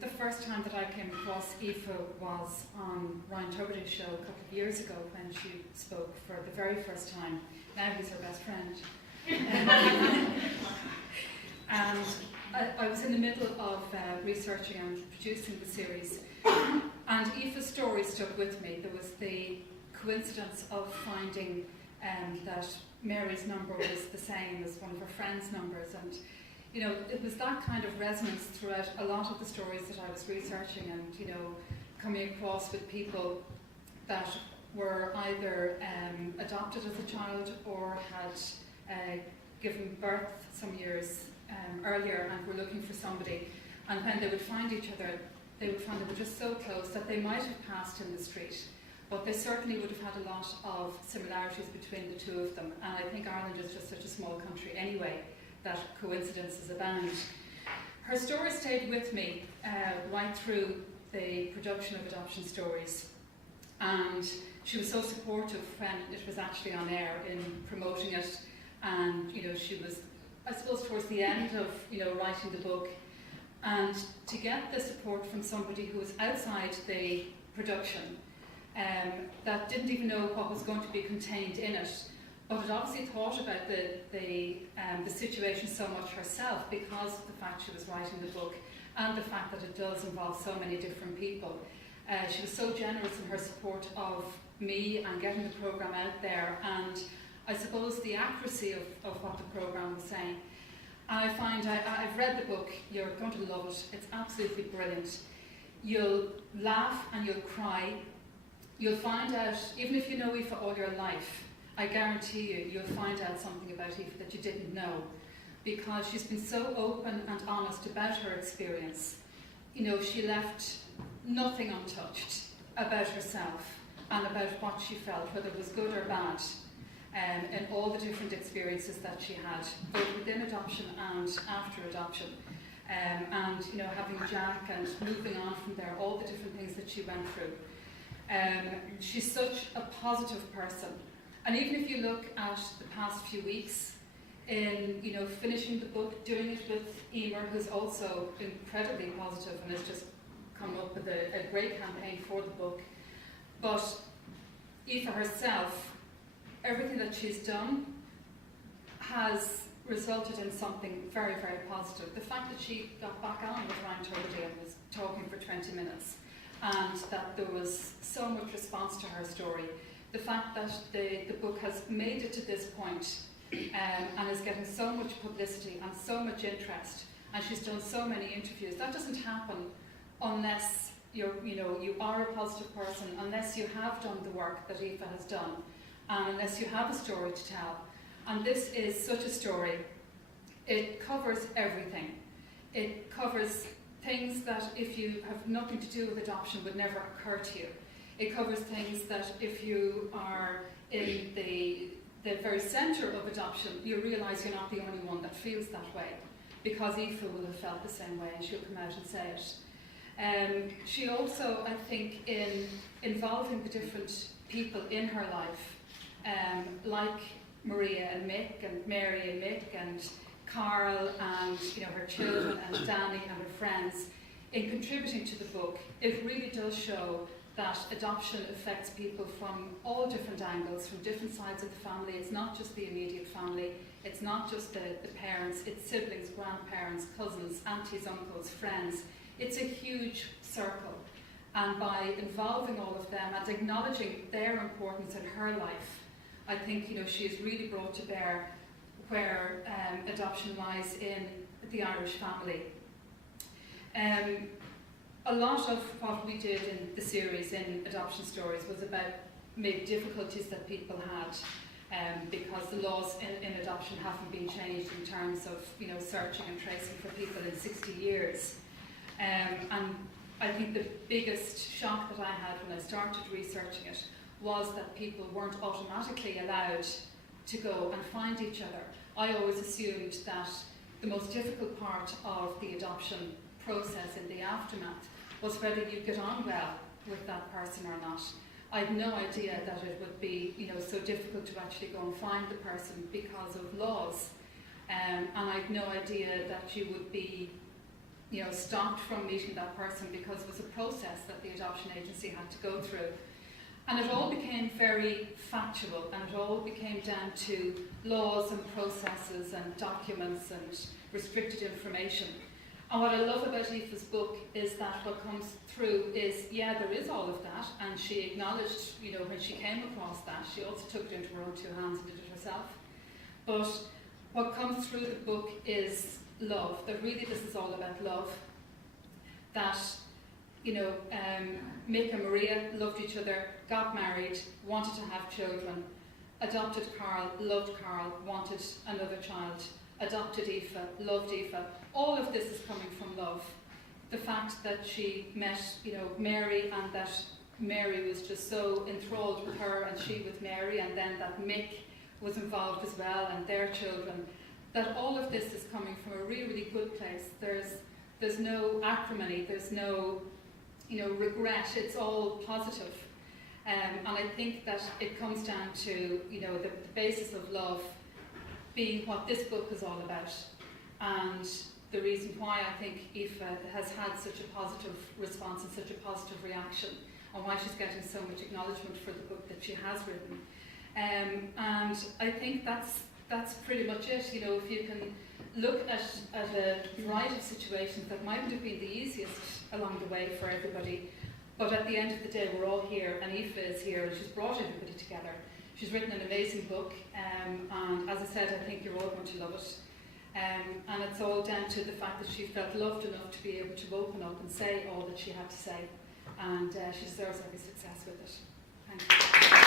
The first time that I came across Aoife was on Ryan Tuberty's show a couple of years ago when she spoke for the very first time. Now he's her best friend. And I was in the middle of researching and producing the series, and Aoife's story stuck with me. There was the coincidence of finding that Mary's number was the same as one of her friend's numbers, and it was that kind of resonance throughout a lot of the stories that I was researching, and coming across with people that were either adopted as a child or had given birth some years earlier and were looking for somebody, and when they would find each other, they would find they were just so close that they might have passed in the street, but they certainly would have had a lot of similarities between the two of them. And I think Ireland is just such a small country anyway that coincidences abound. Her story stayed with me right through the production of Adoption Stories, and she was so supportive when it was actually on air in promoting it, and she was, I suppose, towards the end of writing the book, and to get the support from somebody who was outside the production that didn't even know what was going to be contained in it, but had obviously thought about the situation so much herself because of the fact she was writing the book and the fact that it does involve so many different people. She was so generous in her support of me and getting the programme out there, and I suppose the accuracy of what the programme was saying. And I find, I've read the book, you're going to love it, it's absolutely brilliant. You'll laugh and you'll cry. You'll find out, even if you know Aoife all your life, I guarantee you'll find out something about Aoife that you didn't know, because she's been so open and honest about her experience. She left nothing untouched about herself and about what she felt, whether it was good or bad, and all the different experiences that she had, both within adoption and after adoption. And having Jack and moving on from there, all the different things that she went through. She's such a positive person. And even if you look at the past few weeks, in finishing the book, doing it with Emer, who's also incredibly positive and has just come up with a great campaign for the book. But Aoife herself, everything that she's done has resulted in something very, very positive. The fact that she got back on with Ryan Tuberty and was talking for 20 minutes, and that there was so much response to her story, the fact that the book has made it to this point, and is getting so much publicity and so much interest, and she's done so many interviews. That doesn't happen unless you are a positive person, unless you have done the work that Aoife has done, and unless you have a story to tell. And this is such a story. It covers everything. It covers things that, if you have nothing to do with adoption, would never occur to you. It covers things that, if you are in the very centre of adoption, you realise you're not the only one that feels that way, because Aoife will have felt the same way, and she'll come out and say it. She also, I think, in involving the different people in her life, like Maria and Mick, and Mary and Mick, and Carl, and her children, and Danny and her friends, in contributing to the book, it really does show that adoption affects people from all different angles, from different sides of the family. It's not just the immediate family, it's not just the parents, it's siblings, grandparents, cousins, aunties, uncles, friends. It's a huge circle. And by involving all of them and acknowledging their importance in her life, I think she's really brought to bear where adoption lies in the Irish family. A lot of what we did in the series, in Adoption Stories, was about maybe difficulties that people had, because the laws in adoption haven't been changed in terms of searching and tracing for people in 60 years. And I think the biggest shock that I had when I started researching it was that people weren't automatically allowed to go and find each other. I always assumed that the most difficult part of the adoption process in the aftermath was whether you'd get on well with that person or not. I had no idea that it would be so difficult to actually go and find the person because of laws. And I had no idea that you would be stopped from meeting that person because it was a process that the adoption agency had to go through. And it all became very factual, and it all became down to laws and processes and documents and restricted information. And what I love about Aoife's book is that what comes through is, yeah, there is all of that, and she acknowledged, when she came across that, she also took it into her own two hands and did it herself. But what comes through the book is love, that really this is all about love. That, Mick and Maria loved each other, got married, wanted to have children, adopted Carl, loved Carl, wanted another child, adopted Aoife, loved Aoife. All of this is coming from love. The fact that she met, Mary, and that Mary was just so enthralled with her and she with Mary, and then that Mick was involved as well and their children, that all of this is coming from a really, really good place. There's no acrimony, there's no regret, it's all positive. And I think that it comes down to the basis of love being what this book is all about, and the reason why I think Aoife has had such a positive response and such a positive reaction, and why she's getting so much acknowledgement for the book that she has written. And I think that's pretty much it. If you can look at a variety of situations that mightn't have been the easiest along the way for everybody, but at the end of the day we're all here, and Aoife is here, and she's brought everybody together. She's written an amazing book, and as I said, I think you're all going to love it. And it's all down to the fact that she felt loved enough to be able to open up and say all that she had to say, and she deserves every success with it. Thank you.